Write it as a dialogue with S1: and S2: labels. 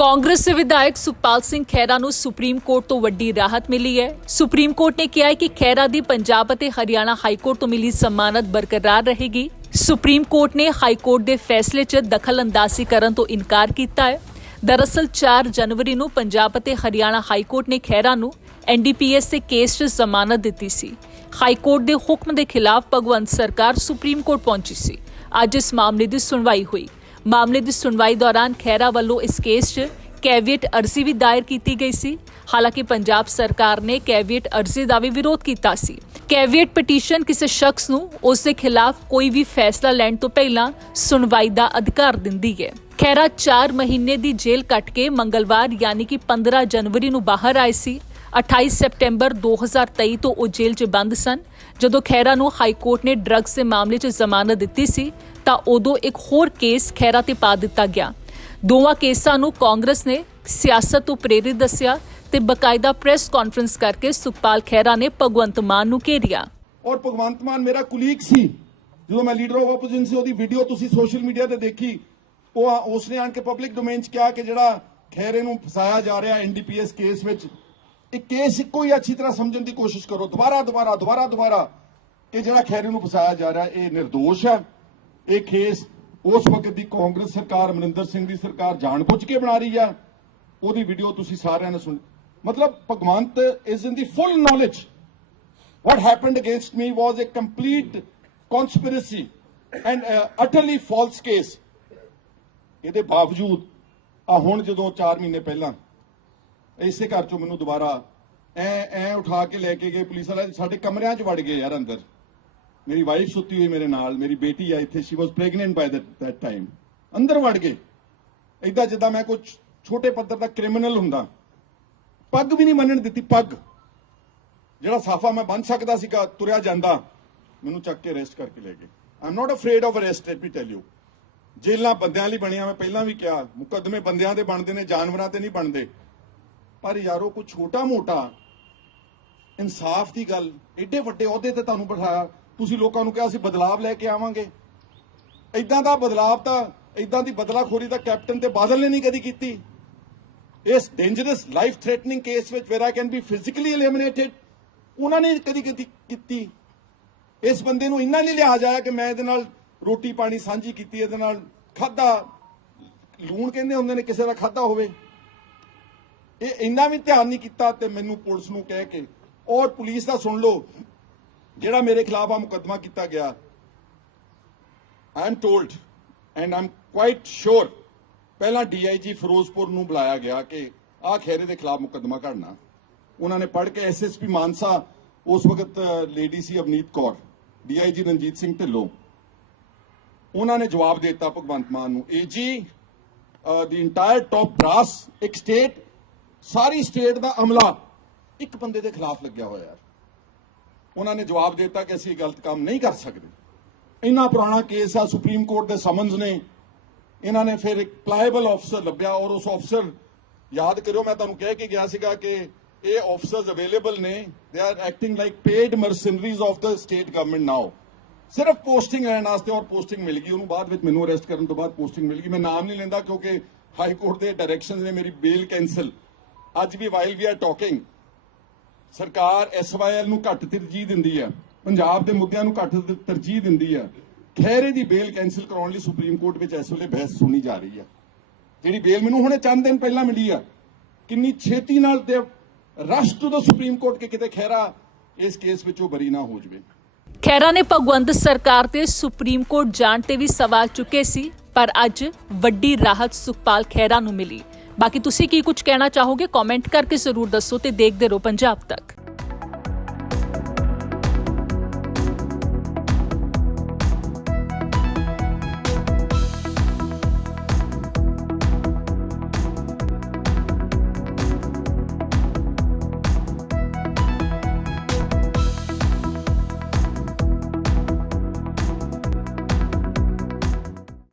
S1: ਕਾਂਗਰਸ ਦੇ ਵਿਧਾਇਕ ਸੁਖਪਾਲ ਸਿੰਘ ਖਹਿਰਾ ਨੂੰ ਸੁਪਰੀਮ ਕੋਰਟ ਤੋਂ ਵੱਡੀ ਰਾਹਤ ਮਿਲੀ ਹੈ। ਸੁਪਰੀਮ ਕੋਰਟ ਨੇ ਕਿਹਾ ਹੈ ਕਿ ਖਹਿਰਾ ਦੀ ਪੰਜਾਬ ਅਤੇ ਹਰਿਆਣਾ ਹਾਈ ਕੋਰਟ ਤੋਂ ਮਿਲੀ ਜ਼ਮਾਨਤ ਬਰਕਰਾਰ ਰਹੇਗੀ। ਸੁਪਰੀਮ ਕੋਰਟ ਨੇ ਹਾਈ ਕੋਰਟ ਦੇ ਫੈਸਲੇ 'ਚ ਦਖਲਅੰਦਾਜ਼ੀ ਕਰਨ ਤੋਂ ਇਨਕਾਰ ਕੀਤਾ ਹੈ। ਦਰਅਸਲ 4 ਜਨਵਰੀ ਨੂੰ ਪੰਜਾਬ ਅਤੇ ਹਰਿਆਣਾ ਹਾਈ ਕੋਰਟ ਨੇ ਖਹਿਰਾ ਨੂੰ ਐਨਡੀਪੀਐਸ ਦੇ ਕੇਸ 'ਚ ਜ਼ਮਾਨਤ ਦਿੱਤੀ ਸੀ। ਹਾਈ ਕੋਰਟ ਦੇ ਹੁਕਮ ਦੇ ਖਿਲਾਫ ਭਗਵੰਤ ਸਰਕਾਰ ਸੁਪਰੀਮ ਕੋਰਟ ਪਹੁੰਚੀ ਸੀ। ਅੱਜ ਇਸ ਮਾਮਲੇ ਦੀ ਸੁਣਵਾਈ ਹੋਈ। ਮਾਮਲੇ ਦੀ ਸੁਣਵਾਈ ਦੌਰਾਨ ਖਹਿਰਾ ਵੱਲੋਂ ਇਸ ਕੇਸ 'ਚ ਕੈਵੀਏਟ ਅਰਜ਼ੀ ਵੀ ਦਾਇਰ ਕੀਤੀ ਗਈ ਸੀ। ਹਾਲਾਂਕਿ ਪੰਜਾਬ ਸਰਕਾਰ ਨੇ ਕੈਵੀਏਟ ਅਰਜ਼ੀ ਦਾ ਵੀ ਵਿਰੋਧ ਕੀਤਾ ਸੀ। ਕੈਵੀਏਟ ਪਟੀਸ਼ਨ ਕਿਸੇ ਸ਼ਖਸ ਨੂੰ ਉਸ ਦੇ ਖਿਲਾਫ ਕੋਈ ਵੀ ਫੈਸਲਾ ਲੈਣ ਤੋਂ ਪਹਿਲਾਂ ਸੁਣਵਾਈ ਦਾ ਅਧਿਕਾਰ ਦਿੰਦੀ ਹੈ। ਖਹਿਰਾ 4 ਮਹੀਨੇ ਦੀ ਜੇਲ੍ਹ ਕੱਟ ਕੇ ਮੰਗਲਵਾਰ ਯਾਨੀ ਕਿ 15 ਜਨਵਰੀ ਨੂੰ ਬਾਹਰ ਆਏ ਸੀ। 28 ਸਪਟੈਂਬਰ 2023 ਤੋਂ ਉਹ ਜੇਲ੍ਹ 'ਚ ਬੰਦ ਸਨ। ਜਦੋਂ ਖਹਿਰਾ ਨੂੰ ਹਾਈ ਕੋਰਟ ਨੇ ਡਰੱਗਸ ਦੇ ਮਾਮਲੇ 'ਚ ਜ਼ਮਾਨਤ ਦਿੱਤੀ ਸੀ ਤਾਂ ਉਦੋਂ ਇੱਕ ਹੋਰ ਕੇਸ ਖਹਿਰਾ ਤੇ ਪਾ ਦਿੱਤਾ ਗਿਆ। ਦੋਵਾਂ ਕੇਸਾਂ ਨੂੰ ਕਾਂਗਰਸ ਨੇ ਸਿਆਸਤ ਤੋਂ ਪ੍ਰੇਰਿਤ ਦੱਸਿਆ ਤੇ ਬਕਾਇਦਾ ਪ੍ਰੈਸ ਕਾਨਫਰੰਸ ਕਰਕੇ ਸੁਖਪਾਲ ਖਹਿਰਾ ਨੇ ਭਗਵੰਤ ਮਾਨ ਨੂੰ ਘੇਰਿਆ।
S2: ਔਰ ਭਗਵੰਤ ਮਾਨ ਮੇਰਾ ਕੁਲੀਗ ਸੀ। ਜਦੋਂ ਮੈਂ ਲੀਡਰ ਆਫ ਆਪੋਜੀਸ਼ਨ ਸੀ, ਉਹਦੀ ਵੀਡੀਓ ਤੁਸੀਂ ਸੋਸ਼ਲ ਮੀਡੀਆ ਤੇ ਦੇਖੀ। ਉਹ ਉਸਨੇ ਆਣ ਕੇ ਪਬਲਿਕ ਡੋਮੇਨ 'ਚ ਕਿਹਾ ਕਿ ਜਿਹੜਾ ਖੈਰੇ ਨੂੰ ਫਸਾਇਆ ਜਾ ਰਿਹਾ ਐਨਡੀਪੀਐਸ ਕੇਸ ਵਿੱਚ ਇਹ ਕੇਸ ਇੱਕੋ ਹੀ ਅੱਛੀ ਤਰ੍ਹਾਂ ਸਮਝਣ ਦੀ ਕੋਸ਼ਿਸ਼ ਕਰੋ। ਦੁਬਾਰਾ ਦੁਬਾਰਾ ਦੁਬਾਰਾ ਦੁਬਾਰਾ ਕਿ ਜਿਹੜਾ ਖੈਰੇ ਨੂੰ ਫਸਾਇਆ ਜਾ ਰਿਹਾ, ਇਹ ਨਿਰਦੋਸ਼ ਹੈ। ਇਹ ਖੇਸ ਉਸ ਵਕਤ ਦੀ ਕਾਂਗਰਸ ਸਰਕਾਰ ਅਮਰਿੰਦਰ ਸਿੰਘ ਦੀ ਸਰਕਾਰ ਜਾਣਬੁੱਝ ਕੇ ਬਣਾ ਰਹੀ ਆ। ਉਹਦੀ ਵੀਡੀਓ ਤੁਸੀਂ ਸਾਰਿਆਂ ਨੇ ਸੁਣ ਮਤਲਬ Bhagwant is in the full knowledge what happened against me was a complete conspiracy and uh, utterly false case. ਇਹਦੇ ਬਾਵਜੂਦ ਆ ਹੁਣ ਜਦੋਂ 4 ਮਹੀਨੇ ਪਹਿਲਾਂ ਇਸੇ ਘਰ ਚੋਂ ਮੈਨੂੰ ਦੁਬਾਰਾ ਐ ਐ ਉਠਾ ਕੇ ਲੈ ਕੇ ਗਏ ਪੁਲਿਸ ਵਾਲੇ ਸਾਡੇ ਕਮਰਿਆਂ 'ਚ ਵੜ ਗਏ ਯਾਰ ਅੰਦਰ। ਮੇਰੀ ਵਾਈਫ ਸੁੱਤੀ ਹੋਈ ਮੇਰੇ ਨਾਲ, ਮੇਰੀ ਬੇਟੀ ਆ ਇੱਥੇ she was pregnant by that time ਅੰਦਰ ਵੜ ਗਏ। ਏਦਾਂ ਜਿੱਦਾਂ ਮੈਂ ਕੋਈ ਛੋਟੇ ਪੱਧਰ ਦਾ ਕ੍ਰਿਮੀਨਲ ਹੁੰਦਾ। ਪੱਗ ਵੀ ਨਹੀਂ ਮੰਨਣ ਦਿੱਤੀ, ਪੱਗ। ਜਿਹੜਾ ਸਾਫਾ ਮੈਂ ਬੰਨ ਸਕਦਾ ਸੀਗਾ, ਤੁਰਿਆ ਜਾਂਦਾ, ਮੈਨੂੰ ਚੱਕ ਕੇ ਅਰੈਸਟ ਕਰਕੇ ਲੈ ਗਏ। I'm not afraid of arrest let me tell you ਜੇਲਾਂ ਬੰਦਿਆਂ ਲਈ ਬਣੀਆਂ ਮੈਂ ਪਹਿਲਾਂ ਵੀ ਕਿਹਾ, ਮੁਕੱਦਮੇ ਬੰਦਿਆਂ ਦੇ ਬਣਦੇ ਨੇ, ਜਾਨਵਰਾਂ ਤੇ ਨਹੀਂ ਬਣਦੇ। ਪਰ ਯਾਰੋ, ਕੋਈ ਛੋਟਾ ਮੋਟਾ ਇਨਸਾਫ ਦੀ ਗੱਲ, ਏਡੇ ਵੱਡੇ ਅਹੁਦੇ ਤੇ ਤੁਹਾਨੂੰ ਬਿਠਾਇਆ ਤੁਸੀਂ ਲੋਕਾਂ ਨੂੰ ਕਿਹਾ ਅਸੀਂ ਬਦਲਾਵ ਲੈ ਕੇ ਆਵਾਂਗੇ। ਇਦਾਂ ਦਾ ਬਦਲਾਵ ਤਾਂ ਇਦਾਂ ਦੀ ਬਦਲਾਖੋਰੀ ਤਾਂ ਕੈਪਟਨ ਤੇ ਬਾਦਲ ਨੇ ਨਹੀਂ ਕਦੀ ਕੀਤੀ। ਇਸ ਡੇਂਜਰਸ ਲਾਈਫ ਥ੍ਰੈਟਨਿੰਗ ਕੇਸ ਵਿੱਚ where I can be physically eliminated ਉਹਨਾਂ ਨੇ ਕਦੀ ਕਦੀ ਕੀਤੀ। ਇਸ ਬੰਦੇ ਨੂੰ ਇੰਨਾ ਨਹੀਂ ਲਿਆ ਜਾਇਆ ਕਿ ਮੈਂ ਇਹਦੇ ਨਾਲ ਰੋਟੀ ਪਾਣੀ ਸਾਂਝੀ ਕੀਤੀ, ਇਹਦੇ ਨਾਲ ਖਾਦਾ ਲੂਣ ਕਹਿੰਦੇ ਹੁੰਦੇ ਨੇ ਕਿਸੇ ਦਾ ਖਾਦਾ ਹੋਵੇ। ਇਹ ਇੰਨਾ ਵੀ ਧਿਆਨ ਨਹੀਂ ਕੀਤਾ ਤੇ ਮੈਨੂੰ ਪੁਲਿਸ ਨੂੰ ਕਹਿ ਕੇ, ਔਰ ਪੁਲਿਸ ਦਾ ਸੁਣ ਲਓ ਜਿਹੜਾ ਮੇਰੇ ਖਿਲਾਫ ਆ ਮੁਕੱਦਮਾ ਕੀਤਾ ਗਿਆ। I am told and I am quite sure ਪਹਿਲਾਂ ਡੀਆਈਜੀ ਫਿਰੋਜ਼ਪੁਰ ਨੂੰ ਬੁਲਾਇਆ ਗਿਆ ਕਿ ਆਹ ਖੈਰੇ ਦੇ ਖਿਲਾਫ ਮੁਕੱਦਮਾ ਕਰਨਾ। ਉਹਨਾਂ ਨੇ ਪੜ੍ਹ ਕੇ ਐਸਐਸਪੀ ਮਾਨਸਾ, ਉਸ ਵਕਤ ਲੇਡੀ ਸੀ ਅਵਨੀਤ ਕੌਰ ਡੀਆਈਜੀ ਰਣਜੀਤ ਸਿੰਘ ਢਿੱਲੋਂ। ਉਹਨਾਂ ਨੇ ਜਵਾਬ ਦਿੱਤਾ ਭਗਵੰਤ ਮਾਨ ਨੂੰ ਏਜੀ ਦੀ ਇੰਟਾਇਰ ਟੌਪ ਬ੍ਰਾਸ ਇੱਕ ਸਟੇਟ ਸਾਰੀ ਸਟੇਟ ਦਾ ਅਮਲਾ ਇੱਕ ਬੰਦੇ ਦੇ ਖਿਲਾਫ ਲੱਗਿਆ ਹੋਇਆ ਹੈ। ਉਹਨਾਂ ਨੇ ਜਵਾਬ ਦਿੱਤਾ ਕਿ ਅਸੀਂ ਇਹ ਗਲਤ ਕੰਮ ਨਹੀਂ ਕਰ ਸਕਦੇ। ਇੰਨਾ ਪੁਰਾਣਾ ਕੇਸ ਆ, ਸੁਪਰੀਮ ਕੋਰਟ ਦੇ ਸਮਨਸ ਨੇ। ਇਹਨਾਂ ਨੇ ਫਿਰ ਇੱਕ ਪਲਾਏਬਲ ਆਫਸਰ ਲੱਭਿਆ ਔਰ ਉਸ ਆਫਸਰ ਯਾਦ ਕਰਿਓ, ਮੈਂ ਤੁਹਾਨੂੰ ਕਹਿ ਕੇ ਗਿਆ ਸੀਗਾ ਕਿ ਇਹ ਆਫਸਰਸ ਅਵੇਲੇਬਲ ਨੇ। They are acting like paid mercenaries of the state government now ਸਿਰਫ ਪੋਸਟਿੰਗ ਲੈਣ ਵਾਸਤੇ ਔਰ ਪੋਸਟਿੰਗ ਮਿਲ ਗਈ। ਉਹਨੂੰ ਬਾਅਦ ਵਿੱਚ ਮੈਨੂੰ ਅਰੈਸਟ ਕਰਨ ਤੋਂ ਬਾਅਦ ਪੋਸਟਿੰਗ ਮਿਲ ਗਈ। ਮੈਂ ਨਾਮ ਨਹੀਂ ਲੈਂਦਾ ਕਿਉਂਕਿ ਹਾਈ ਕੋਰਟ ਦੇ ਡਾਇਰੈਕਸ਼ਨਸ ਨੇ ਮੇਰੀ ਬੇਲ ਕੈਨਸਲ ਅੱਜ ਵੀ ਵਾਈਲ ਵੀ ਆਰ ਟਾਕਿੰਗ ਸਰਕਾਰ ਐਸਵਾਈਐਲ ਨੂੰ ਘੱਟ ਤਰਜੀਹ ਦਿੰਦੀ ਹੈ, ਪੰਜਾਬ ਦੇ ਮੁੱਦਿਆਂ ਨੂੰ ਘੱਟ ਤਰਜੀਹ ਦਿੰਦੀ ਹੈ ਖੈਰੇ ਦੀ ਬੇਲ ਕੈਨਸਲ ਕਰਾਉਣ ਲਈ ਸੁਪਰੀਮ ਕੋਰਟ ਵਿੱਚ ਇਸ ਵੇਲੇ ਬਹਿਸ ਸੁਣੀ ਜਾ ਰਹੀ ਹੈ। ਜਿਹੜੀ ਬੇਲ ਮੈਨੂੰ ਹੁਣੇ ਚੰਦ ਦਿਨ ਪਹਿਲਾਂ ਮਿਲੀ ਆ, ਕਿੰਨੀ ਛੇਤੀ ਨਾਲ ਤੇ rush to the supreme court ਕਿ ਕਿਤੇ ਖੈਰਾ ਇਸ ਕੇਸ ਵਿੱਚੋਂ ਬਰੀ ਨਾ ਹੋ ਜਵੇ।
S1: ਖਹਿਰਾ ਨੇ ਭਗਵੰਤ ਸਰਕਾਰ ਤੇ ਸੁਪਰੀਮ ਕੋਰਟ ਜਾਣ ਤੇ ਵੀ ਸਵਾਲ ਚੁੱਕੇ ਸੀ, ਪਰ ਅੱਜ ਵੱਡੀ ਰਾਹਤ ਸੁਖਪਾਲ ਖਹਿਰਾ ਨੂੰ ਮਿਲੀ। ਬਾਕੀ ਤੁਸੀਂ ਕੀ ਕੁਝ ਕਹਿਣਾ ਚਾਹੋਗੇ ਕਮੈਂਟ ਕਰਕੇ ਜ਼ਰੂਰ ਦੱਸੋ ਤੇ ਦੇਖਦੇ ਰਹੋ ਪੰਜਾਬ ਤੱਕ।